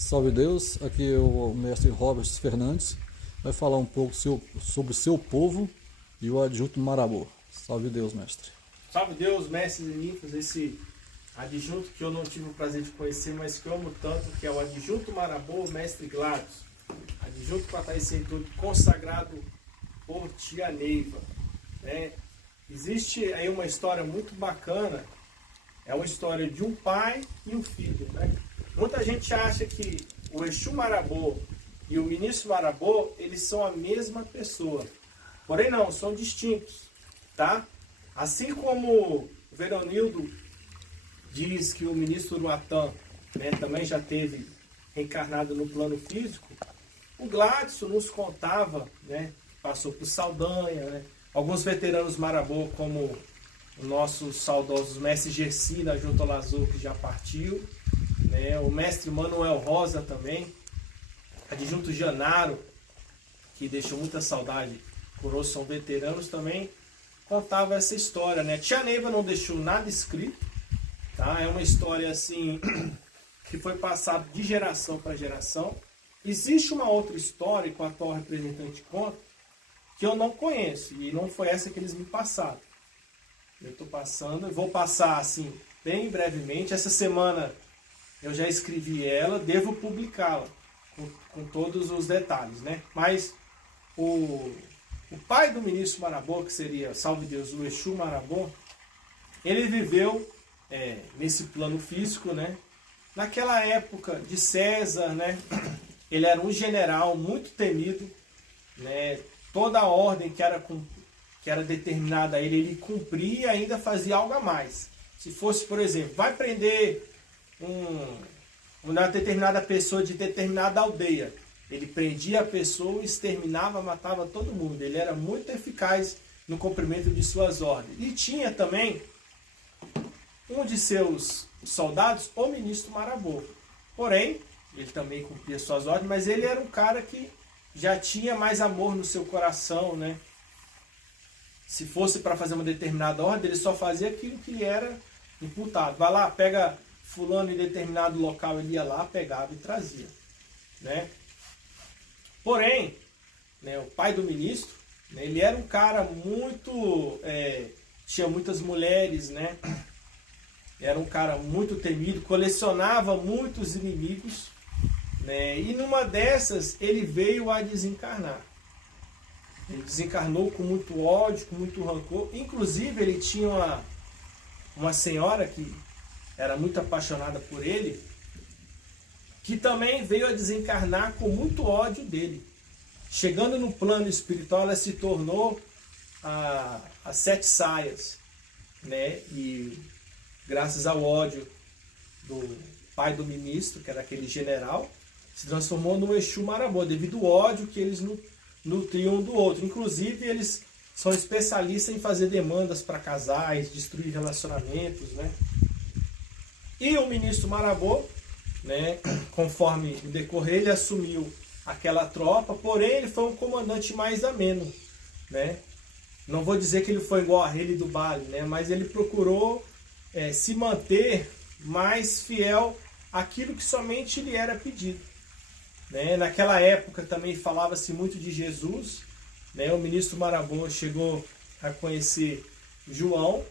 Salve Deus, aqui é o mestre Robert Fernandes, vai falar um pouco sobre o seu povo e o adjunto Marabô. Salve Deus, mestre. Salve Deus, mestres e ninfas, esse adjunto que eu não tive o prazer de conhecer, mas que eu amo tanto, que é o adjunto Marabô, mestre Gladys. Adjunto para estar consagrado por tia Neiva. Né? Existe aí uma história muito bacana, é uma história de um pai e um filho. Né? Muita gente acha que o Exu Marabô e o ministro Marabô, eles são a mesma pessoa. Porém não, são distintos. Tá? Assim como o Veronildo diz que o ministro Uruatã, né, também já teve reencarnado no plano físico, o Gladson nos contava, né, passou por Saldanha, né, alguns veteranos Marabô, como o nosso saudoso mestre Gersi da Junta Lazul, que já partiu, né, o mestre Manuel Rosa também, adjunto Janaro, que deixou muita saudade, por são veteranos também, contava essa história, né? Tia Neiva não deixou nada escrito, tá? É uma história assim que foi passada de geração para geração. Existe uma outra história que o atual representante conta que eu não conheço e não foi essa que eles me passaram. Eu estou passando, eu vou passar assim bem brevemente. Essa semana eu já escrevi ela, devo publicá-la com todos os detalhes, né? Mas o pai do ministro Marabô, que seria, salve Deus, o Exu Marabô, ele viveu nesse plano físico, né? Naquela época de César, né? Ele era um general muito temido, né? Toda a ordem que era determinada a ele, ele cumpria e ainda fazia algo a mais. Se fosse, por exemplo, vai prender uma determinada pessoa de determinada aldeia, ele prendia a pessoa, exterminava, matava todo mundo. Ele era muito eficaz no cumprimento de suas ordens. E tinha também um de seus soldados, o ministro Marabô. Porém, ele também cumpria suas ordens, mas ele era um cara que já tinha mais amor no seu coração, né? Se fosse para fazer uma determinada ordem, ele só fazia aquilo que lhe era imputado. Vai lá, pega fulano em determinado local, ele ia lá, pegava e trazia, né? Porém, né, o pai do ministro, né, ele era um cara muito... tinha muitas mulheres, né? Era um cara muito temido, colecionava muitos inimigos, né? E numa dessas ele veio a desencarnar. Ele desencarnou com muito ódio, com muito rancor. Inclusive ele tinha uma senhora que era muito apaixonada por ele, que também veio a desencarnar com muito ódio dele. Chegando no plano espiritual, ela se tornou as sete saias, né? E graças ao ódio do pai do ministro, que era aquele general, se transformou no Exu Marabô, devido ao ódio que eles nutriam um do outro. Inclusive, eles são especialistas em fazer demandas para casais, destruir relacionamentos, né? E o ministro Marabô, né, conforme o decorrer, ele assumiu aquela tropa, porém ele foi um comandante mais ameno, né? Não vou dizer que ele foi igual a Rei do Bale, né, mas ele procurou se manter mais fiel àquilo que somente lhe era pedido, né? Naquela época também falava-se muito de Jesus, né? O ministro Marabô chegou a conhecer João,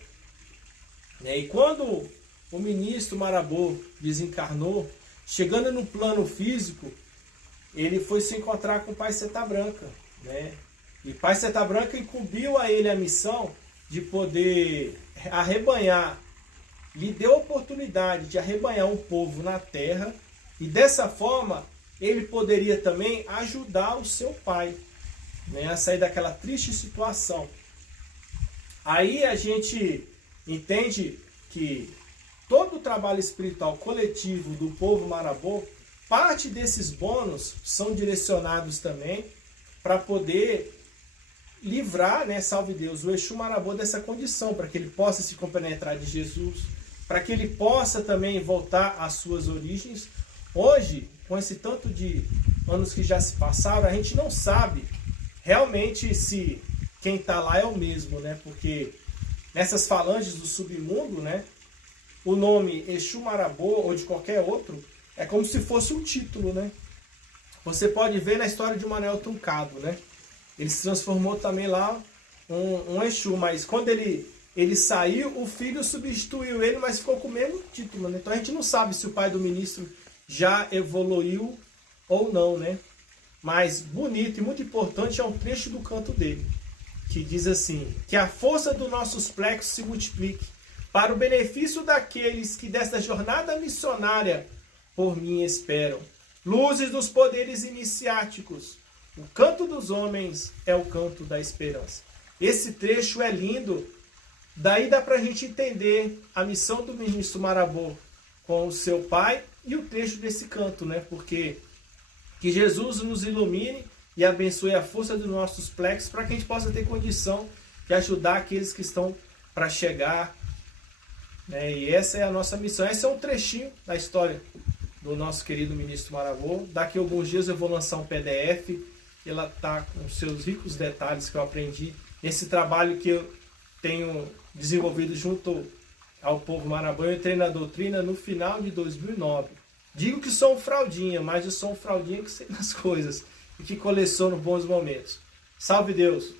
né? E quando o ministro Marabô desencarnou, chegando no plano físico, ele foi se encontrar com o pai Seta Branca, né? E pai Seta Branca incumbiu a ele a missão de poder arrebanhar, lhe deu a oportunidade de arrebanhar um povo na terra, e dessa forma ele poderia também ajudar o seu pai, né, a sair daquela triste situação. Aí a gente entende que todo o trabalho espiritual coletivo do povo Marabô, parte desses bônus são direcionados também para poder livrar, né, salve Deus, o Exu Marabô dessa condição, para que ele possa se compenetrar de Jesus, para que ele possa também voltar às suas origens. Hoje, com esse tanto de anos que já se passaram, a gente não sabe realmente se quem está lá é o mesmo, né? Porque nessas falanges do submundo, né, o nome Exu Marabô ou de qualquer outro é como se fosse um título, né? Você pode ver na história de Manuel Truncado, né? Ele se transformou também lá um Exu, mas quando ele saiu, o filho substituiu ele, mas ficou com o mesmo título, né? Então a gente não sabe se o pai do ministro já evoluiu ou não, né? Mas bonito e muito importante é um trecho do canto dele, que diz assim: que a força dos nossos plexos se multiplique para o benefício daqueles que desta jornada missionária por mim esperam. Luzes dos poderes iniciáticos, o canto dos homens é o canto da esperança. Esse trecho é lindo, daí dá para a gente entender a missão do ministro Marabô com o seu pai e o trecho desse canto, né? Porque que Jesus nos ilumine e abençoe a força dos nossos plexos para que a gente possa ter condição de ajudar aqueles que estão para chegar, né? E essa é a nossa missão. Esse é um trechinho da história do nosso querido ministro Marabô. Daqui a alguns dias eu vou lançar um PDF. Ela está com seus ricos detalhes que eu aprendi nesse trabalho que eu tenho desenvolvido junto ao povo Marabô. Eu entrei na doutrina no final de 2009. Digo que sou um fraldinha, mas eu sou um fraldinha que sei das coisas e que coleciono bons momentos. Salve Deus!